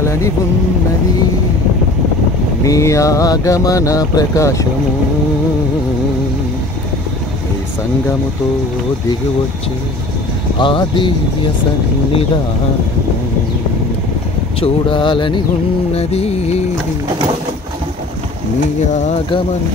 చూడాలని ఉన్నది నీ ఆగమన ప్రకాశము, నీ సంగముతో దిగివచ్చి ఆ దివ్య సన్నిధానము చూడాలని ఉన్నది నీ ఆగమన.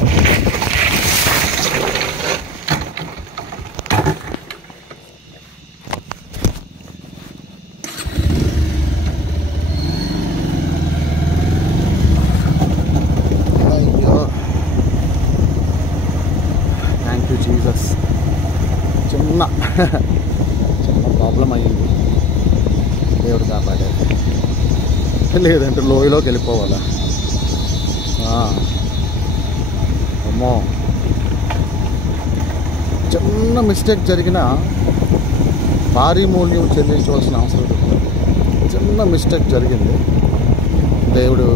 అయ్యో థ్యాంక్ యూ జీసస్. చిన్న ప్రాబ్లం అయ్యింది, దేవుడు కాపాడారు. లేదంటే లోయలోకి వెళ్ళిపోవాలా. అమ్మో, చిన్న మిస్టేక్ జరిగినా భారీ మూల్యం చెల్లించవలసిన అవసరం ఉంటుంది. చిన్న మిస్టేక్ జరిగింది, దేవుడు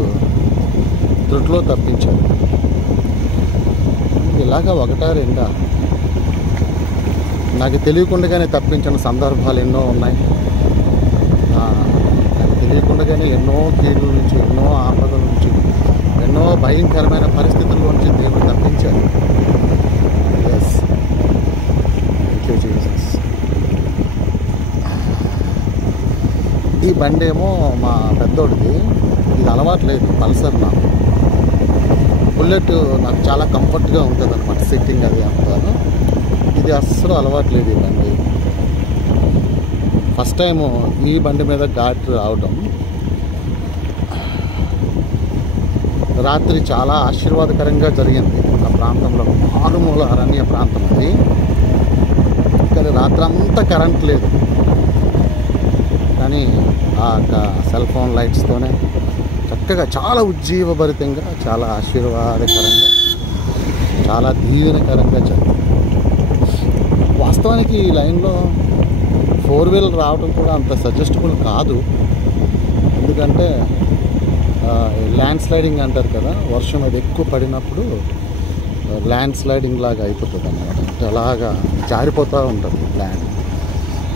త్రుట్లో తప్పించాడు. ఇలాగా ఒకటా రెండా నాకు తెలియకుండానే తప్పించిన సందర్భాలు ఎన్నో ఉన్నాయి. నాకు తెలియకుండానే ఎన్నో కీడుల నుంచి, ఎన్నో ఆపదల నుంచి, ఎన్నో భయంకరమైన పరిస్థితుల నుంచి దేవుడు తప్పించాడు. Yes, thank you Jesus. ఈ బండి ఏమో మా పెద్దోడిది, ఇది అలవాట్లేదు. పల్సర్ నాకు, బుల్లెట్ నాకు చాలా కంఫర్ట్గా ఉంటుంది అనమాట, సిట్టింగ్ అది అంతా. ఇది అస్సలు అలవాట్లేదు ఈ బండి. ఫస్ట్ టైము ఈ బండి మీద ఘాట్ రావడం. రాత్రి చాలా ఆశీర్వాదకరంగా జరిగింది. ఆ ప్రాంతంలో మారుమూల అరణ్య ప్రాంతం అది, కానీ రాత్రి అంతా కరెంట్ లేదు. కానీ ఆ సెల్ ఫోన్ లైట్స్తోనే చక్కగా, చాలా ఉజ్జీవభరితంగా, చాలా ఆశీర్వాదకరంగా, చాలా దీవెనకరంగా జరిగింది. వాస్తవానికి ఈ లైన్లో 4-వీలర్ రావడం కూడా అంత సజెస్టబుల్ కాదు. ఎందుకంటే ల్యాండ్ స్లైడింగ్ అంటారు కదా, వర్షం అది ఎక్కువ పడినప్పుడు ల్యాండ్ స్లైడింగ్ లాగా అయిపోతుంది అన్నమాట. అలాగా జారిపోతూ ఉంటుంది ల్యాండ్,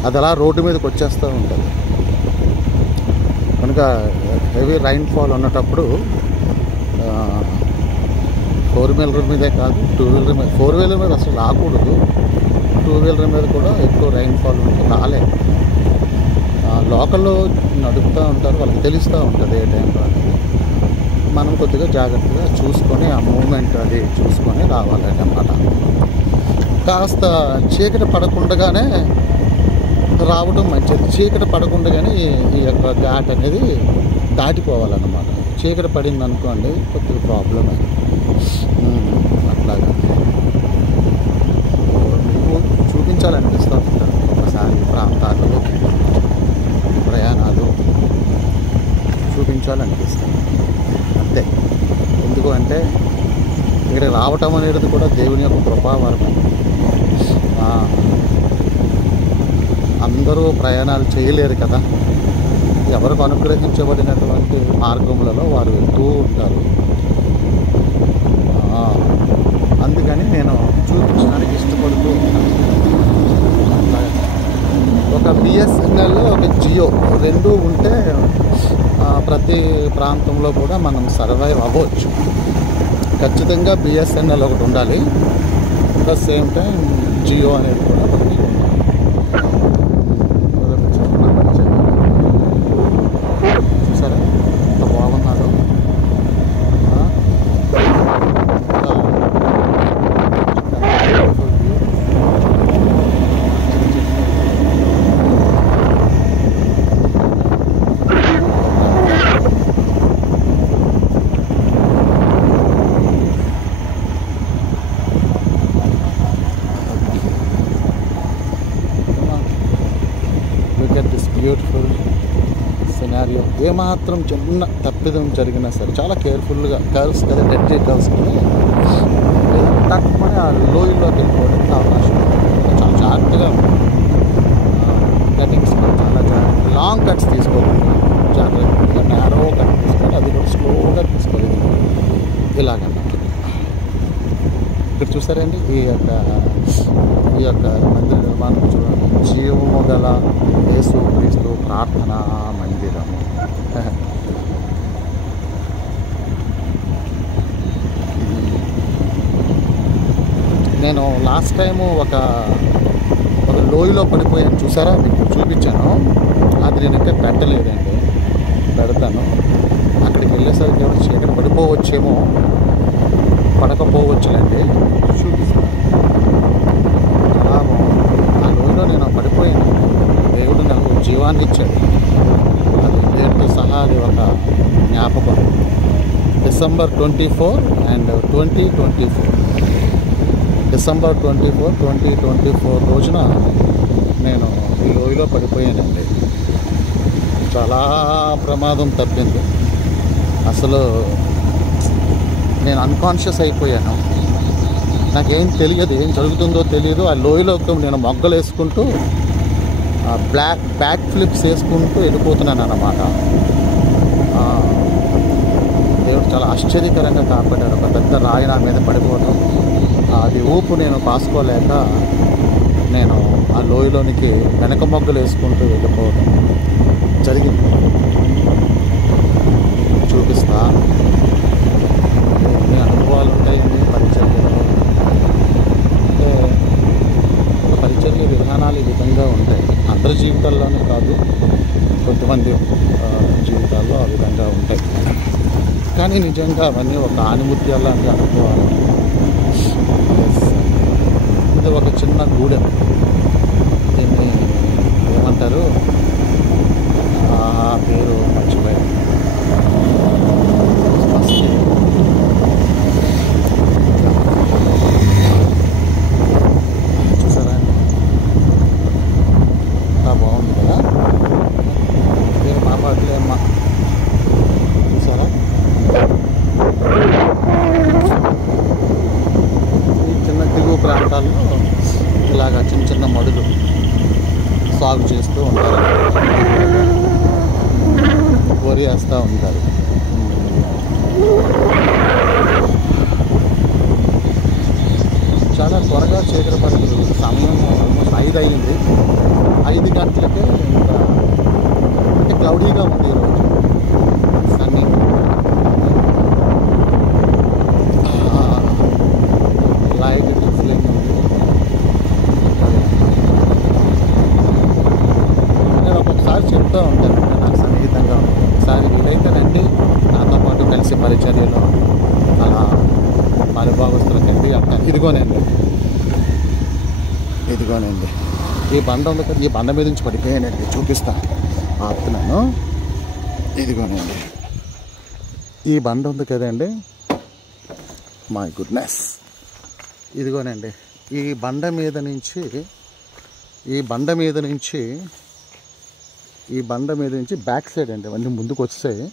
అది అలా రోడ్డు మీదకి వచ్చేస్తూ ఉంటుంది. కనుక హెవీ రైన్ఫాల్ ఉన్నటప్పుడు 4-వీలర్ మీదే కాదు, 2-వీలర్ మీద, 4-వీలర్ మీద అసలు రాకూడదు. 2-వీలర్ మీద కూడా ఎక్కువ రైన్ఫాల్ ఉంటే రాలేదు. లోకల్లో నడుపుతూ ఉంటారు, వాళ్ళకి తెలుస్తూ ఉంటుంది ఏ టైంలో అనేది. మనం కొద్దిగా జాగ్రత్తగా చూసుకొని ఆ మూమెంట్ అది చూసుకొని రావాలి అన్నమాట. కాస్త చీకటి పడకుండానే రావడం మంచిది. చీకటి పడకుండానే ఈ యొక్క ఘాట్ అనేది దాటిపోవాలన్నమాట. చీకటి పడింది అనుకోండి కొద్దిగా ప్రాబ్లమే. అట్లాగా చూపించాలనిపిస్తూ ఉంటారు ఒకసారి ప్రాంతాలు, ప్రయాణాలు చూపించాలనిపిస్తుంది అంతే. ఎందుకు అంటే ఇక్కడ రావటం అనేది కూడా దేవుని యొక్క కృపావరమే. అందరూ ప్రయాణాలు చేయలేరు కదా, ఎవరికి అనుగ్రహించబడినటువంటి మార్గములలో వారు వెళ్తూ ఉంటారు. అందుకని నేను చూపించడానికి ఇష్టపడుతూ ఉంటాను. ఒక బిఎస్ఎన్ఎల్, ఒక జియో, రెండు ఉంటే ప్రతి ప్రాంతంలో కూడా మనం సర్వైవ్ అవ్వచ్చు. ఖచ్చితంగా బిఎస్ఎన్ఎల్ ఒకటి ఉండాలి, at the same time Jio అనేది కూడా ఒకటి ఉండాలి. చూసారా ఎంత బాగున్నాడు. Beautiful scenario. ఏమాత్రం చిన్న తప్పిదం జరిగినా సరే చాలా కేర్ఫుల్గా, కర్వ్స్ కదా, డెడ్జీ కర్వ్స్కి తక్కువని ఆ లోయల్లోకి వెళ్ళిపోవడానికి అవకాశం చాలా జాగ్రత్తగా కటింగ్స్ కూడా చాలా జాగ్రత్త. లాంగ్ కట్స్ తీసుకోకుండా జాగ్రత్తగా నేరో కట్ తీసుకోవాలి, అది కూడా స్లోగా తీసుకోవాలి. ఇలాగన్నమాట. ఇక్కడ చూసారండి ఈ యొక్క మందిర నిర్మాణం చూడండి. జీవము గల యేసు క్రీస్తు ప్రార్థనా మందిరము. నేను లాస్ట్ టైము ఒక లోయలో పడిపోయాను చూసారా, మీకు చూపించాను. అది నేను ఇంకా పెట్టలేదండి, పెడతాను. అక్కడికి వెళ్ళేసరికి ఏమైనా చీకటి పడిపోవచ్చేమో, పడకపోవచ్చులేండి, చూపిస్తాను. చాలా బాగుంది. ఆ లోయలో నేను పడిపోయాను. దేవుడు నాకు జీవాన్ని ఇచ్చాడు. అది పేరుతో సహా అది ఒక జ్ఞాపకం. December 24 and 2024, December 24, 2024 రోజున నేను ఈ లోయలో పడిపోయానండి. చాలా ప్రమాదం తప్పింది. అసలు నేను అన్కాన్షియస్ అయిపోయాను. నాకేం తెలియదు, ఏం జరుగుతుందో తెలియదు. ఆ లోయలోకి నేను మొగ్గలు వేసుకుంటూ బ్యాక్ ఫ్లిప్స్ వేసుకుంటూ వెళ్ళిపోతున్నాను అన్నమాట. దేవుడు చాలా ఆశ్చర్యకరంగా కాపాడాడు. ఒక పెద్ద రాయి నా మీద పడిపోవడం, అది ఊపు నేను కాసుకోలేక నేను ఆ లోయలోనికి వెనక మొగ్గలు వేసుకుంటూ వెళ్ళిపోవడం జరిగింది. చూపిస్తా. ఎన్ని అనుభవాలు ఉంటాయండి పరిచర్యలో. అంటే ఒక పరిచర్య విధానాలు ఈ విధంగా ఉంటాయి. అందరి జీవితాల్లోనే కాదు, కొంతమంది జీవితాల్లో ఆ విధంగా ఉంటాయి. కానీ నిజంగా అవన్నీ ఒక ఆనిముత్యాల లాంటి అనుభవాలు. ఇది ఒక చిన్న గూడెం. దీన్ని ఏమంటారు, పేరు మర్చిపోయాను. చూసారా, బాగుంది కదా. పేరు మాట్లాడలే అమ్మా. చూసారా, ఈ చిన్న దిగువ ప్రాంతాల్లో ఇలాగ చిన్న చిన్న మడులు సాగు చేస్తూ ఉంటారు, వరి వేస్తూ ఉంటారు. చాలా త్వరగా చీకటి పడుతుంది. సమయం ఆల్మోస్ట్ 5 అయ్యింది. 5 గంటలకే ఇంకా అంటే క్లౌడీగా ఉంది ఈరోజు. సన్నీ లైట్ రిఫ్లెక్ట్ ఉంది. నేను ఒక్కొక్కసారి చెప్తూ ఉంటాను, నాకు సన్నిహితంగా ఉంటుంది. ఒకసారి వీలైతే రండి, నాతో పాటు కలిసి పరిచర్యలో అలా పాలుభాగస్తులకు వెళ్ళి అంటాను. ఇదిగోనండి ఈ బండ ఉంది కదా, ఈ బండ మీద నుంచి పడిపోయానండి. చూపిస్తాను, ఆపుతున్నాను. ఇదిగోనండి ఈ బండ ఉంది కదండి, మై గుడ్నెస్. ఇదిగోనండి ఈ బండ మీద నుంచి బ్యాక్ సైడ్ అండి, అవన్నీ ముందుకు వచ్చాయి.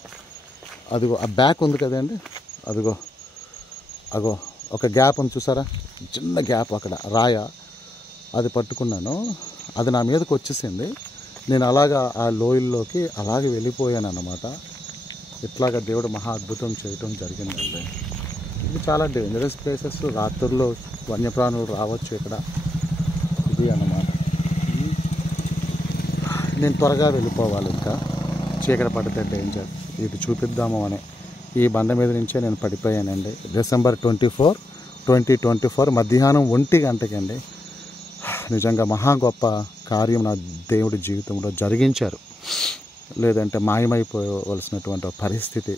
అదిగో ఆ బ్యాక్ ఉంది కదండి, అగో ఒక గ్యాప్ ఉంది చూసారా, చిన్న గ్యాప్ అక్కడ రాయ, అది పట్టుకున్నాను. అది నా మీదకి వచ్చేసింది. నేను అలాగా ఆ లోయల్లోకి అలాగే వెళ్ళిపోయాను అన్నమాట. ఇట్లాగా దేవుడు మహా అద్భుతం చేయటం జరిగిందండి. ఇది చాలా డేంజరస్ ప్లేసెస్. రాత్రుల్లో వన్యప్రాణులు రావచ్చు ఇక్కడ. ఇది అన్నమాట. నేను త్వరగా వెళ్ళిపోవాలి, ఇంకా చీకటి పడితే డేంజర్. ఇది చూపిద్దాము అని ఈ బండ మీద నుంచే నేను పడిపోయానండి. December 24, 2024 మధ్యాహ్నం 1 గంటకండి. నిజంగా మహా గొప్ప కార్యం నా దేవుడి జీవితంలో జరిగించారు. లేదంటే మాయమైపోవలసినటువంటి పరిస్థితి.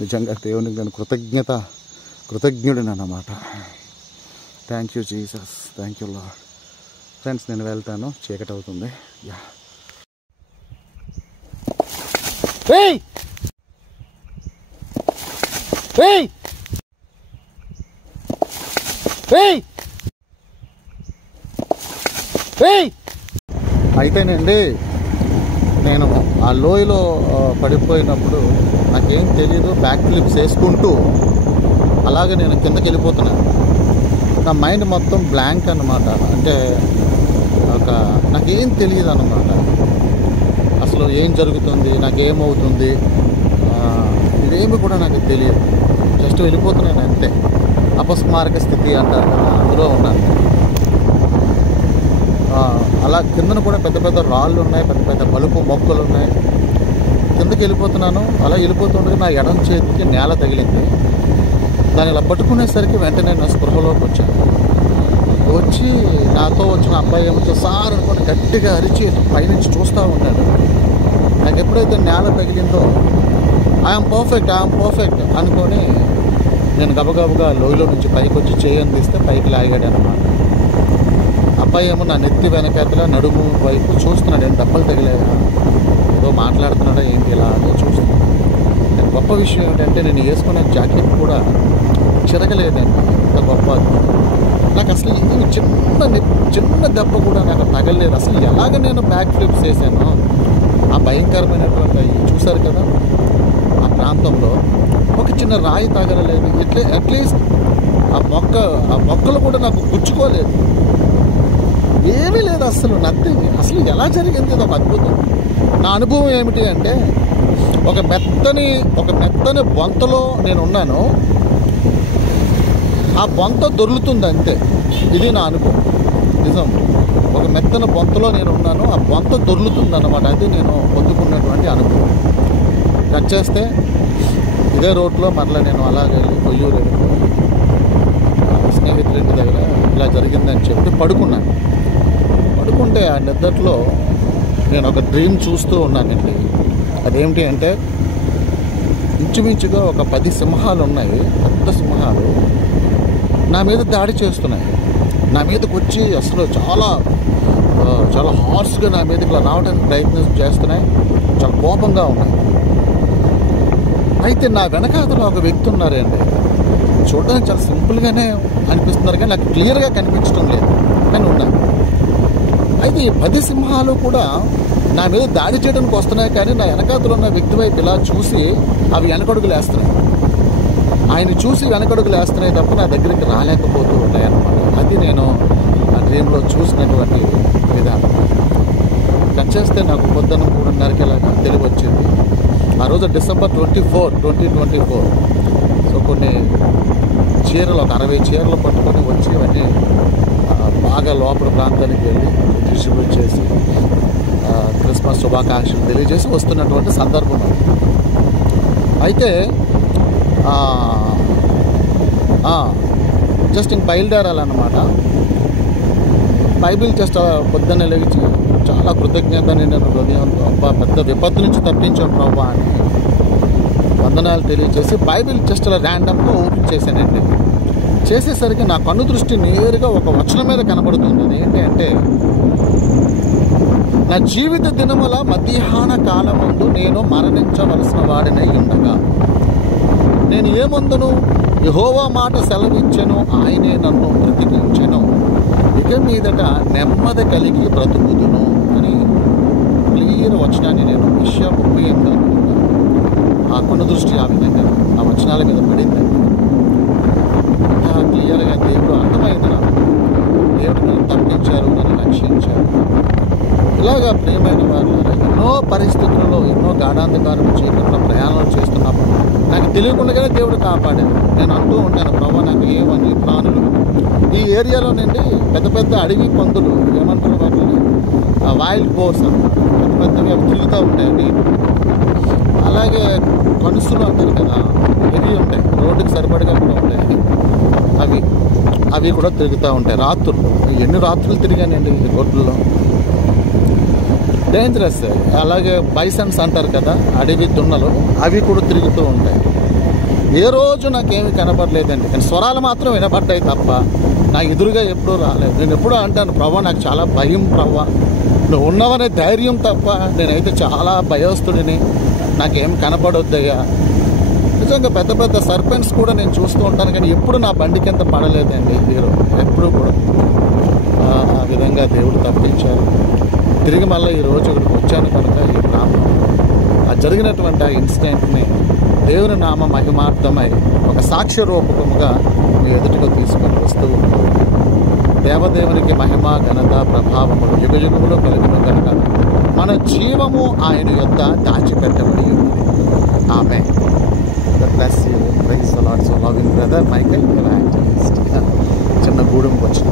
నిజంగా దేవునికి నేను కృతజ్ఞుడిని అన్నమాట. Thank you Jesus, thank you lord. Friends, నేను వెళ్తాను, చీకటి అవుతుంది. యా అయితేనండి, నేను ఆ లోయలో పడిపోయినప్పుడు నాకేం తెలియదు. బ్యాక్ ఫ్లిప్స్ వేసుకుంటూ అలాగే నేను కిందకి వెళ్ళిపోతున్నాను. నా మైండ్ మొత్తం బ్లాంక్ అన్నమాట. అంటే నాకేం తెలియదు అన్నమాట. అసలు ఏం జరుగుతుంది, నాకేమవుతుంది, ఇదేమి కూడా నాకు తెలియదు. జస్ట్ వెళ్ళిపోతున్నాను అంతే. అపస్మారక స్థితి అంటారు కదా, అందులో ఉన్నాను. అలా కిందన కూడా పెద్ద పెద్ద రాళ్ళు ఉన్నాయి, పెద్ద పెద్ద బలుపు మొక్కలు ఉన్నాయి. కిందకి వెళ్ళిపోతున్నాను. అలా వెళ్ళిపోతుండగా నా ఎడం చేతికి నేల తగిలింది. దాన్ని ఇలా పట్టుకునేసరికి వెంటనే నా స్పృహలోకి వచ్చాను. వచ్చి నాతో వచ్చిన అబ్బాయి ఏమో సార్ అనుకోని గట్టిగా అరిచి పైనుంచి చూస్తూ ఉన్నాడు. నాకు ఎప్పుడైతే నేల తగిలిందో ఐఎమ్ పర్ఫెక్ట్ అనుకొని నేను గబగబగా లోయలో నుంచి పైకి వచ్చి చేయి అందిస్తే పైకి లాగాడు అన్నమాట. అబ్బాయి ఏమో నా నెత్తి వెనకాతల నడుము వైపు చూస్తున్నాడు. ఏం దెబ్బలు తగిలాయా, ఏదో మాట్లాడుతున్నాడా ఏంటి, ఇలా అదే చూస్తున్నాడు. నేను గొప్ప విషయం ఏంటంటే నేను వేసుకున్న జాకెట్ కూడా చిరగలేదండి. అంత గొప్ప నాకు అసలు ఇది చిన్న దెబ్బ కూడా నాకు తగలలేదు. అసలు ఎలాగ నేను బ్యాక్ ఫ్లిప్స్ చేశాను, ఆ భయంకరమైనటువంటి చూశారు కదా ఆ ప్రాంతంలో ఒక చిన్న రాయి తగలలేదు. అట్లీస్ట్ ఆ మొక్కలు కూడా నాకు గుచ్చుకోలేదు, ఏమీ లేదు, అసలు నథింగ్. అసలు ఎలా జరిగింది ఇది ఒక అద్భుతం. నా అనుభవం ఏమిటి అంటే ఒక మెత్తని బొంతలో నేను ఉన్నాను, ఆ బొంత దొర్లుతుంది అంతే. ఇది నా అనుభవం, నిజం. ఒక మెత్తన బొంతలో నేను ఉన్నాను, ఆ బొంత దొర్లుతుంది అన్నమాట. అది నేను పొందుకున్నటువంటి అనుభవం. కట్ చేస్తే ఇదే రోడ్లో మరలా నేను అలాగే వెళ్ళి కొయ్యూరు స్నేహితుడింటి దగ్గర ఇలా జరిగిందని చెప్పి పడుకుంటే ఆ నిద్రలో నేను ఒక డ్రీమ్ చూస్తూ ఉన్నానండి. అదేమిటి అంటే ఇంచుమించుగా ఒక 10 సింహాలు ఉన్నాయి, పెద్ద సింహాలు నా మీద దాడి చేస్తున్నాయి. నా మీదకి వచ్చి అసలు చాలా హార్స్గా నా మీదకి ఇలా రావడానికి ప్రయత్నం చేస్తున్నాయి, చాలా కోపంగా ఉన్నాయి. అయితే నా వెనకాతలో ఒక వ్యక్తి ఉన్నారండి. చూడడానికి చాలా సింపుల్గానే అనిపిస్తున్నారు కానీ నాకు క్లియర్గా కనిపించడం లేదు, కానీ ఉన్నారు. అయితే ఈ 10 సింహాలు కూడా నా మీద దాడి చేయడానికి వస్తున్నాయి, కానీ నా వెనకాతలో ఉన్న వ్యక్తి వైపు ఇలా చూసి అవి వెనకడుగులు వేస్తున్నాయి. ఆయన చూసి వెనకడుగులు వేస్తున్నాయి తప్ప నా దగ్గరికి రాలేకపోతూ ఉన్నాయన్నమాట. అది నేను ఆ డ్రీమ్లో చూసినటువంటి విధానం. కట్ చేస్తే నాకు పొద్దున్న 3:30కి ఇలాగా తెలివి వచ్చింది. ఆ రోజు December 24, 2024. సో కొన్ని చీరలు, ఒక 60 చీరలు పట్టుకొని వచ్చి అవన్నీ బాగా లోపల ప్రాంతానికి వెళ్ళి డిస్ట్రిబ్యూట్ చేసి క్రిస్మస్ శుభాకాంక్షలు తెలియజేసి వస్తున్నటువంటి సందర్భం. అయితే జస్ట్ ఇంక బయలుదేరాలన్నమాట. బైబిల్ జస్ట్ పొద్దున్నే లేచి చాలా కృతజ్ఞతని నేను హృదయంతో అబ్బా పెద్ద విపత్తు నుంచి తప్పించాను ప్రభా అని వందనాలు తెలియజేసి బైబిల్ జస్ట్ అలా ర్యాండమ్గా ఓపెన్ చేశానండి. చేసేసరికి నా కన్ను దృష్టి నేరుగా ఒక వచనం మీద కనబడుతుంది. అది ఏంటి అంటే, నా జీవిత దినముల మధ్యాహ్న కాలమందు నేను మరణించవలసిన వాడినై ఉండగా నేను ఏమందును, యెహోవా మాట సెలవిచ్చెను, ఆయనే నన్ను బ్రతికించెను, ఇక మీదట నెమ్మది కలిగి బ్రతుకుదును అని క్లియర్ వచనాన్ని నేను యెషయా 38 ఆ కన్ను దృష్టి ఆ విధంగా ఆ వచనాల మీద పడింది. క్లియర్గా దేవుడు అర్థమైంది నాకు. దేవుడు నన్ను తప్పించారు, నన్ను రక్షించారు. ఇలాగా ప్రియమైన వారు ఎన్నో పరిస్థితుల్లో, ఎన్నో గాఢాంధకారం చీకట్లో ప్రయాణాలు చేస్తున్నప్పుడు నాకు తెలియకుండానే దేవుడు కాపాడాడు. నేను అంటూ ఉంటాను, ప్రభా నాకు ఏమని ప్రాణులు ఈ ఏరియాలో నుండి పెద్ద పెద్ద అడవి పందులు ఏమంటారు వాటిని, వైల్డ్ బోర్స్ అన్నమాట, పెద్ద పెద్దగా తిరుగుతూ ఉంటాయండి. అలాగే కనుసులు అంటారు కదా, ఇవి ఉంటాయి, రోడ్డుకి సరిపడగా కూడా ఉంటాయి. అవి కూడా తిరుగుతూ ఉంటాయి రాత్రులు. ఎన్ని రాత్రులు తిరిగానండి ఈ రోడ్లలో, డేంజరస్. అలాగే బైసన్స్ అంటారు కదా, అడవి దున్నలు, అవి కూడా తిరుగుతూ ఉంటాయి. ఏ రోజు నాకేమీ కనపడలేదండి, కానీ స్వరాలు మాత్రం వినపడ్డాయి తప్ప నా ఎదురుగా ఎప్పుడూ రాలేదు. నేను ఎప్పుడూ అంటాను, ప్రభా నాకు చాలా భయం, ప్రభా నువ్వు ఉన్నవనే ధైర్యం తప్ప నేనైతే చాలా భయస్తుడిని, నాకేం కనపడొద్దయ్యా. నిజంగా పెద్ద పెద్ద సర్పెంట్స్ కూడా నేను చూస్తూ ఉంటాను, కానీ ఎప్పుడు నా బండి కింద పడలేదండి హీరో, ఎప్పుడూ కూడా. ఆ విధంగా దేవుడు తప్పించారు. తిరిగి మళ్ళీ ఈరోజు ఇక్కడికి వచ్చాను కనుక ఈ ప్రాంతంలో ఆ జరిగినటువంటి ఆ ఇన్సిడెంట్ని దేవుని నామ మహిమార్థమై ఒక సాక్ష్య రూపకముగా మీ ఎదుటిగా తీసుకొని వస్తూ ఉంటారు. దేవదేవునికి మహిమ, ఘనత, ప్రభావములు యుగయుగములో కలిగిన కనుక మన జీవము ఆయన యొద్ద దాచిపెట్టబడి ఉన్నది. ఆమె bless you. Praise the Lord. So loving brother Michael evangelist. చిన్న గూడెంకి వచ్చిన